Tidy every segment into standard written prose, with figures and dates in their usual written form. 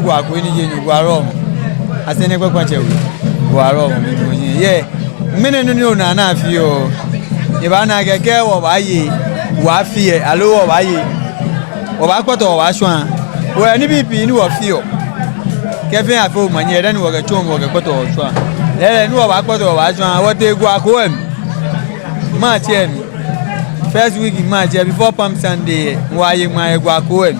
go akweni je nyu gwarom asene kwa chewe gwarom mi ye mene no na afi o ye ba na keke wo ba yi wa fi e alo wo ba yi wo ba kwoto wa swan wo ni bibi ni wo fi o kefin afo manye dan wo ga chom wo ga kwoto wo swan lele ni wo ba kwoto wa swan wo te gwa ko em ma tie mi first week in March before Palm Sunday wa ye ma e gwa ko em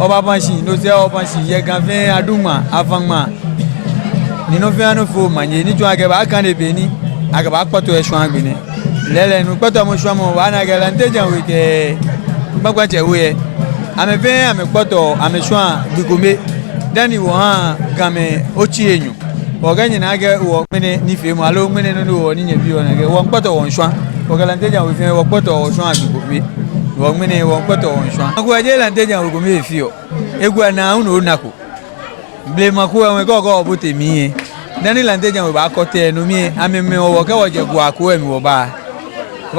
oba panshi no se oba panshi ye kan fin aduma afanma ni no fin anu fo manye ni tun age ba kan de be ni age ba kpoto e swan agbene lele nu kpoto mo swan mo wa na ge lan tejan we ke gbagba che we ame fin ame kpoto ame swan gigome dani wo han game ochi enyu o ga nyina ge wo mene ni fe mo alo mene no wo ni nya bi o na ge wo kpoto won swan o ga lan tejan we fin wo kpoto wo swan gigome wo mene wo kpoto won swan agwa je lan tejan we go me fi o egwa na unu onako ble makuwa we go obote mi dani lan tejan we ba kote no mi ameme wo ka wo je gwa ko emi wo ba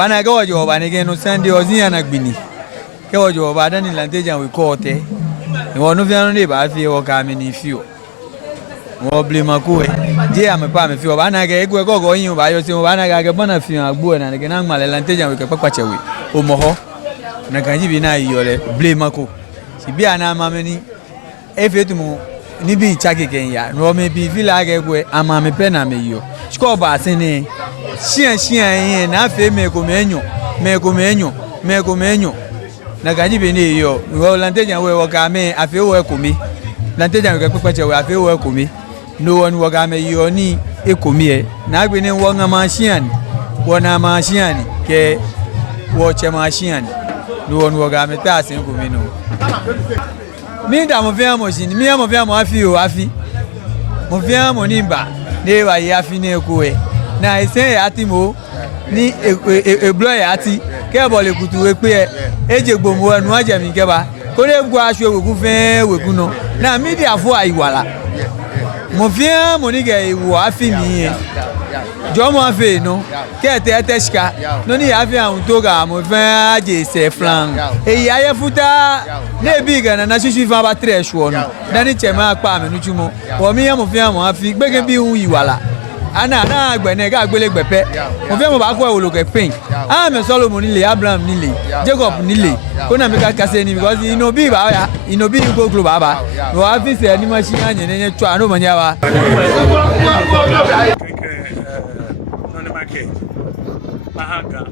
na ga wo je wo ba ni ge no Sunday ozin ya na gbini ke wo je wo ba dani lan tejan we kote wo no fi anu ne ba fi wo ka mi ni fi o wo ble makuwe je ame pa me fi wo ba na ga egwe go yin ba yo se wo ba na ga ge bona fi agbo na ge na ngmale lan tejan we ke papa chewe o moho na kanji bi na yole ble mako si bi ana mameni efetumu ni bi chake kenya no me bi villa ge gwe ama me pe na me yo score ba sini sian na fe me ko menyo na kanji bi ni yo wo lantejan we wo ka me afi wo ko mi lantejan we pepe che we afi wo ko mi no won wo ga me yo ni ekomi e na gbe ni wo ngama sian wo na ma sian ke wo che ma sian no won wo ga me ta sin ko mi no mi da mo via mo sin mi mo via mo afi o afi mo via mo ni ba de wa yi afi ni eko e na ise ati mo ni eblo ya ati ke bo le kutu we pe ejegbo mo enu aje mi ke ba ko le gwa aso ewegun fe wegun no na mi di afo ayiwala mo via mo ni ge wo afi mi yen jo mo afi no ke te teshika no ni afi an to ga mo fe aje se flan eyi aye futa ne bi ga na shishi fa ba tre so no dani chema pa me nujumo wo mi yan mo via mo afi gbege bi hu iwala ana na agbene ga gbele gbepe mo fe mo ba ko ewolo ke pin me Solomon nile Abraham nile Jacob nile ko na me ka kase ni because ino bi ba ya ino bi go glo baba wo afi se ni machine anye ne twa no manya ba no ne make mahaga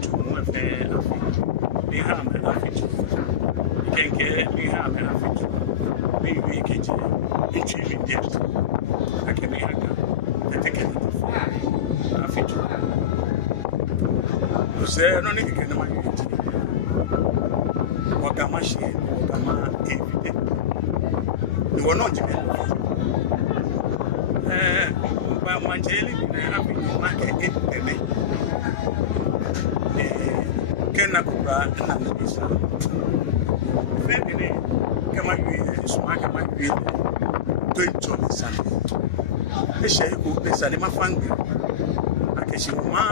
tumu fe ni ha me afi kenke ni ha me afi bi keje ichi mi dia akemi haga teteke afi se no ni ke na ma wakama she wakama evide ni wono jibe ba manjeli na afi ma ke eme kena kubra na bisa febine kama yue suma kama yue to enjoy sana eshe ko pesa ni mafanga akeshi ma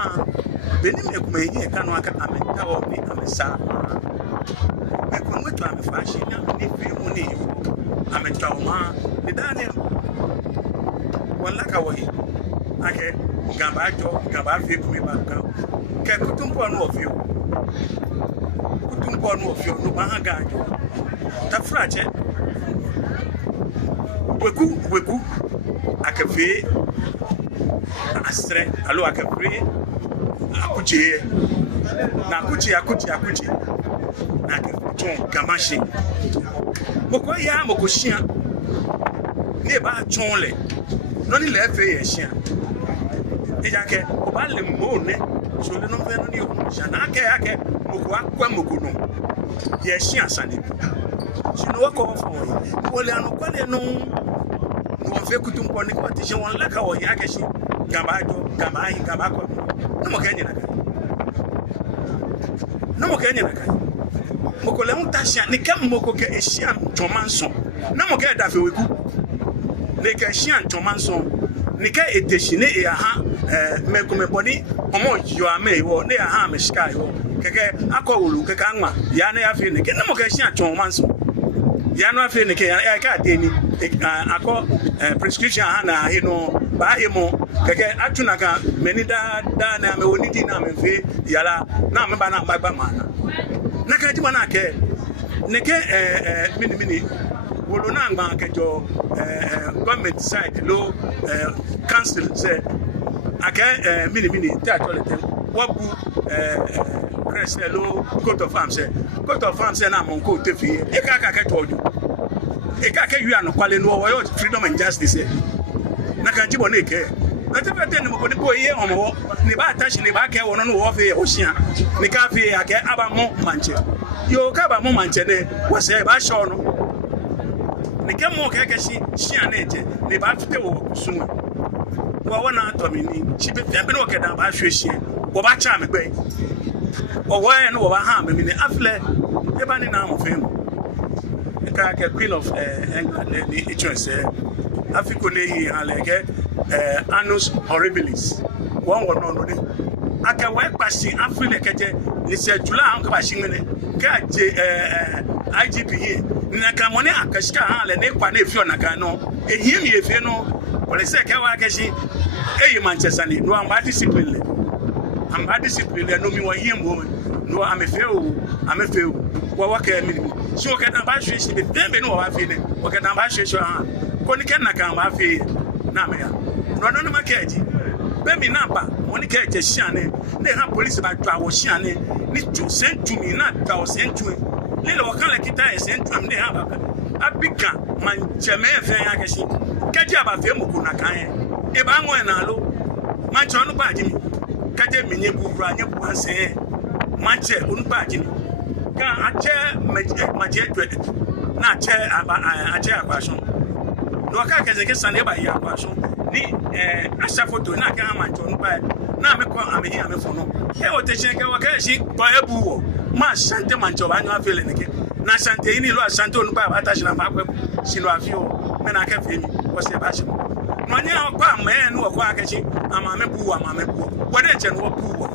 beni me kuma yi kanu aka amenta o bi amesa me ko mwetu amefashi na ni fi mu ni amenta o ma ni dani wala ka wahi ake gamba fi kuma ba ka ke kutumpo no ofio no mahanga ta frache weku akafe astre alo akafe akuche na akuche na akaton gamashi moko ya moko shia ne ba chonle no ni le fe ye shia ejake o ba le mo ne so le no fe no ni o jana ake moko akwa moko no ye shia sane sino wako fo wole anu kwale no won fe kutumpo ni kwa tishe won laka wo yake shi gamba ko no mo kenye naka moko le mutasha ni kam moko ke eshia tomanso na mo ke da fe weku ne ke eshia tomanso ni ke eteshine e aha me ko me boni omo yo ame wo ne aha me shika yo keke akọ wulu keke anwa ya na ya fe ne ke na mo ke eshia tomanso ya no afi ne ke ya ka de ni akọ prescription ha na he no ba he mo keke atuna ka meni da na me woni di na me fe yala na me ba na ba ma na ka ji ma na ke ne ke mini wolo na ngba kejo government side lo council say ake mini te atolete wabu press lo court of arms say na mon ko te fi e ka ka tojo e ka yu anokwale no wo freedom and justice na ka jibo na ke na te fete ni mo ko ni ko ye omo ni ba attach ni ba ke wono no wo fe o hia ni ka fi ake aba mo manche yo ka ba mo manche ne wo se ba sho no ni ke mo ke hia na eje ni ba fite wo sumu wo wana to mi ni chi be fe no ke da ba hwe hia wo ba cha me gbe wo wa no wo ba ha me ni afle e ba ni na mo fe mo ka ke queen of England ni icho se afiko le yi alege annus horribilis won wono no ni aka we pasi afile keje ni se jula an ka ba shingene ka je IGP here na ka mo ni akashika ha le ne kwa na efi onaka no ehim ye efi no wole se ke wa akashi eyi Manchester ni no amba discipline le no mi wa yim wo no amefeu wa ka mi so ke na ba hwe shi be tembe no wa fi ne o ke na ba hwe shi ha ko ni ken na kan ba fi na me ya no ma ke ji be mi na ba woni ke je shiane ne ha police ba twa wo shiane ni ju sentu mi na twa wo sentu le lo kan le kita e sentu am ne ha ba abika man cheme fe ya ke shi ke ji aba fe mu ku na kan e ba ngo na lo man cho no ba ji mi ka je mi nye bu ra nye bu anse man che unu ba ji mi ka ache maje dwe na ache akwasho do ka ke ke sane ba ya akwasho ni asha photo na ka ma ncho npa na me ko amehi ame fono e o te che ke wa ka shi to ebu wo ma shante man ncho ba nyu afele ne ke na shante ini lo shante onu ba ata shi na ba kwa shi lo afio me na ka fe mi wo se ba shi no nya kwa me no kwa ka shi ama me bu wo de che no bu wo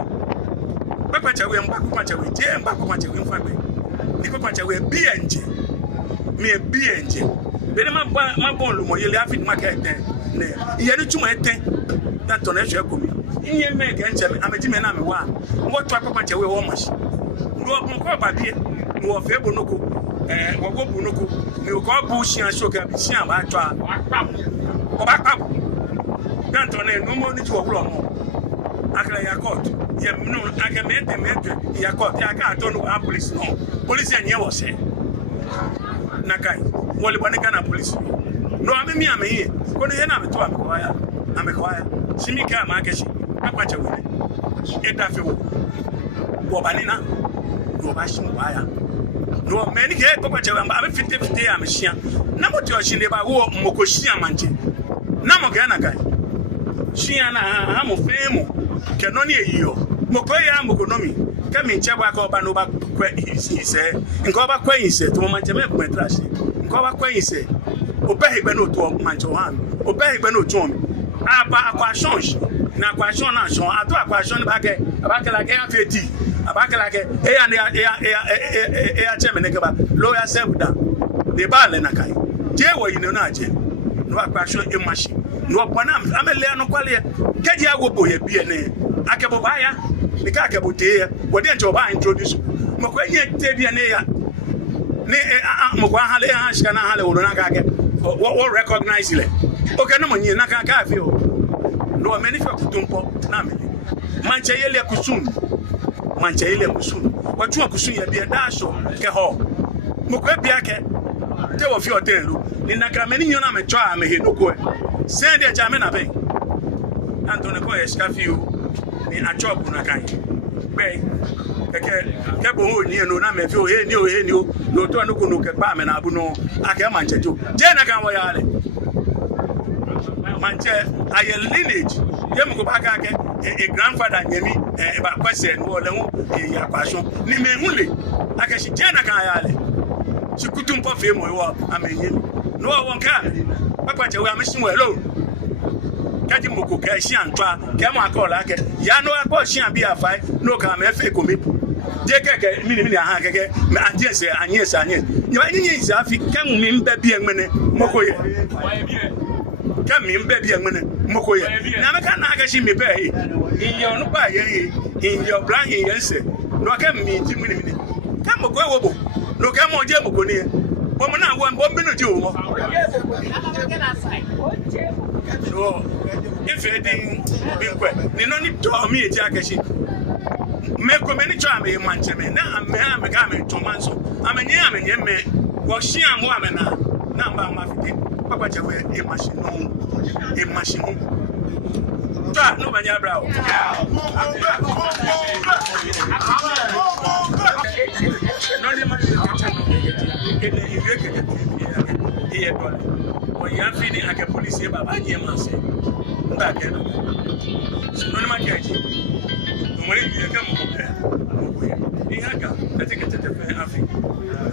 kwa chawe mbako kwa chawe je mbako kwa chawe mfagbe niko kwa chawe bienje mi bienje bele ma bon lo mo yele afi ma ka eten ne iye ni tuma eten na to na hwe komi iye me ga nche me ameji me na me wa ngo to kwa chawe wo mashi ndo mo ko ba bie no wo fe bonoko wo go bonoko mi ko bu shian shoka bi shian ba to o ba pa dan to ne no mo ni to wo mo akra ya court ye no aka mete ya court ya ka to no police no police enye wo se na kai wole bone kana police no amemi ameye ko ne na meto amekwaya simika ma keshi akwache wo e da fe wo banina do ba shi waya no meni ke ko kwache amba ame 50 am shia na mo ti o shi ne ba wo moko shia manje na mo ga na kai shia na ha mo femu kenoni eyiyo moko ya mokonomi kemi ncheba ka oba no ba kwa ise nko ba kwa ise to manje me ko metrashi nko ba kwa ise obehigbe no to manje wan obehigbe no to mi aba akwa change na akwa change na change ato akwa change ba ke abakela ke afeti abakela ke ya cheme ne ke ba lawyer self down de ba le na kai je wo yin na je no akwa change e machine no bona amele no kwale keji agobo ye bie ne akebo baya nika akebo te wode nje oba introduce moko enye te bie ne ya ne moko ahale ha shika na ahale wono na ka ke wo recognize le okay no monye na ka ka fi o no meni fa kutumpo na me manche yele kusun watu akusun ya bie dasho ke ho moko bia ke te wo fi hotelu ni na ka meni nyona me twa me he noko send e jame na be Antone ko eska fi o ni achobu na kan be ke bo ho ni no na me fi o he ni o no to no ko no ke pa me na abu no aka manche jo je na kan wo ya ale manche aye lineage ye mo ko ba ka ke e grandfather nyemi e ba kwese no le hu ya passion ni me hunle aka shi je na kan ya ale shi kutumpo fe mo wo amenye no won ka papa che we amshin we lo kaji moko ka shi antwa ke mo akola ke ya no akọ shi abi afai no ka me fe komi je keke mini aha keke me ajese anyese you any is afi kan mi mba bi enmene mokoye kan mi mba bi enmene mokoye na me kan na agashi mi ba yi in your no ba ye in your blind yense no kan mi ti mini kan mokoye wo bo no kan mo je mokoni bo mo na wo bo bi no ti wo so if anything binkwe ni no ni to mi e ti agashi me ko me ni twa me manche me na me ga me to manso amenye me wo hia mo amena na mba ma fiti papa che we e machine twa no manya bra o no ni ma ke ni iwe ke e dole o ya fini ake police baba nye manse nda ke no ni ma ke ji Mori biye kan mo ko ni haka da take tafe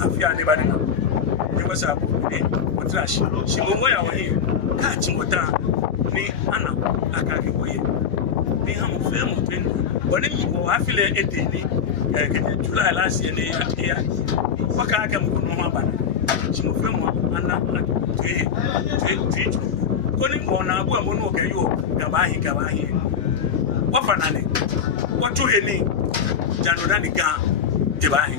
Afrika ne ba ne ne ba sa ko ne o trash shi mo moya wa yi ka ci mota ni ana aka ke boye ni ha mo fe mo ten woni mi ko afile ede ni ke July last year ne ya waka aka mo no ma ba shi mo fe mo ana te ko ni mo na agbo mo no ke yo gabahi wafanane watu heni janodani ga tebahi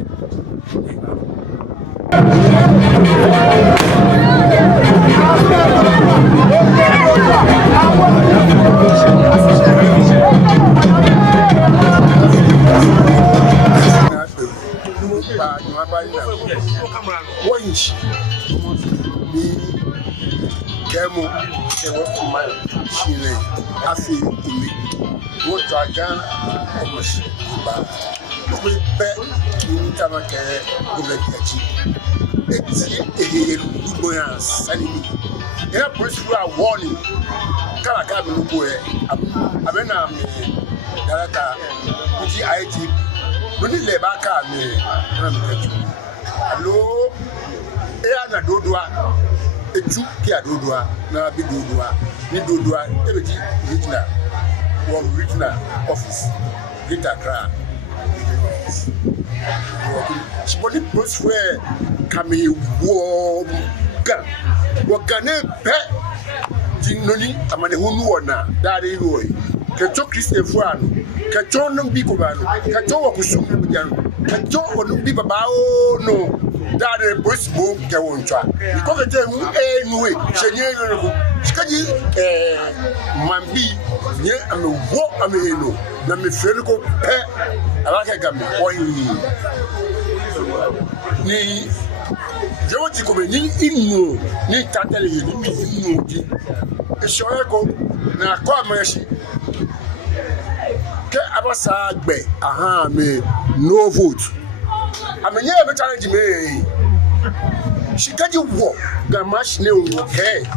Kemo ewo kumaya shile afi imi wo tragan omosh ba ko pe ni tama ke ile kachi eti boya salimi era police were warning kala ka mi ko e abena mi darata ti IT ni le ba ka mi na mi kachi allo era na dodua etu ki adodua na bi dodua ni dodua ebeji regional office Greater Accra Chiboni post where kami wo gane pe jinoni amane hunu wona dare roy kecho Christian fuano kecho no bi ko bano kecho wo kusum bi janu kecho onu bi babao no dare post bo ke woncha ko ke hu enwe chenye no chikaji mambi nye ame wo ame eno na me fere ko pe alaka gambe oyi ni jewo ti ko be ni inu ni tatele yi ni inu ki esore ko na ko amashi ke abasa gbe aha me no vote amenye be challenge me shikaji wo gamash ne o ke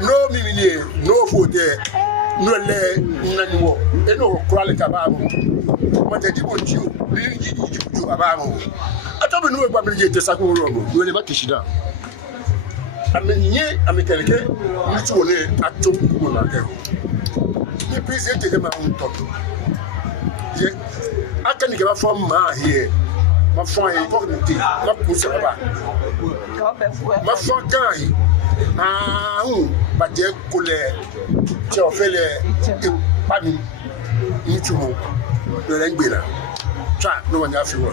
no mimini no vote no le naniwo eno kwale kababo mate dibo nju ni ju bababo atobe no gba meje te sako robo no le ba kishida amenye amekeleke nitu ole atom ko na ke ni president de ma on top je akani ke ba form ma here ma fon e ko ni ma ko se baba ma fon kan bàjẹ́ kò lẹ̀ tí o fẹ́ lẹ̀ ipa mi ní túmọ̀ lọ́rẹ́ ń gbèrà tí a ní wọ́n ní a fi wọ̀.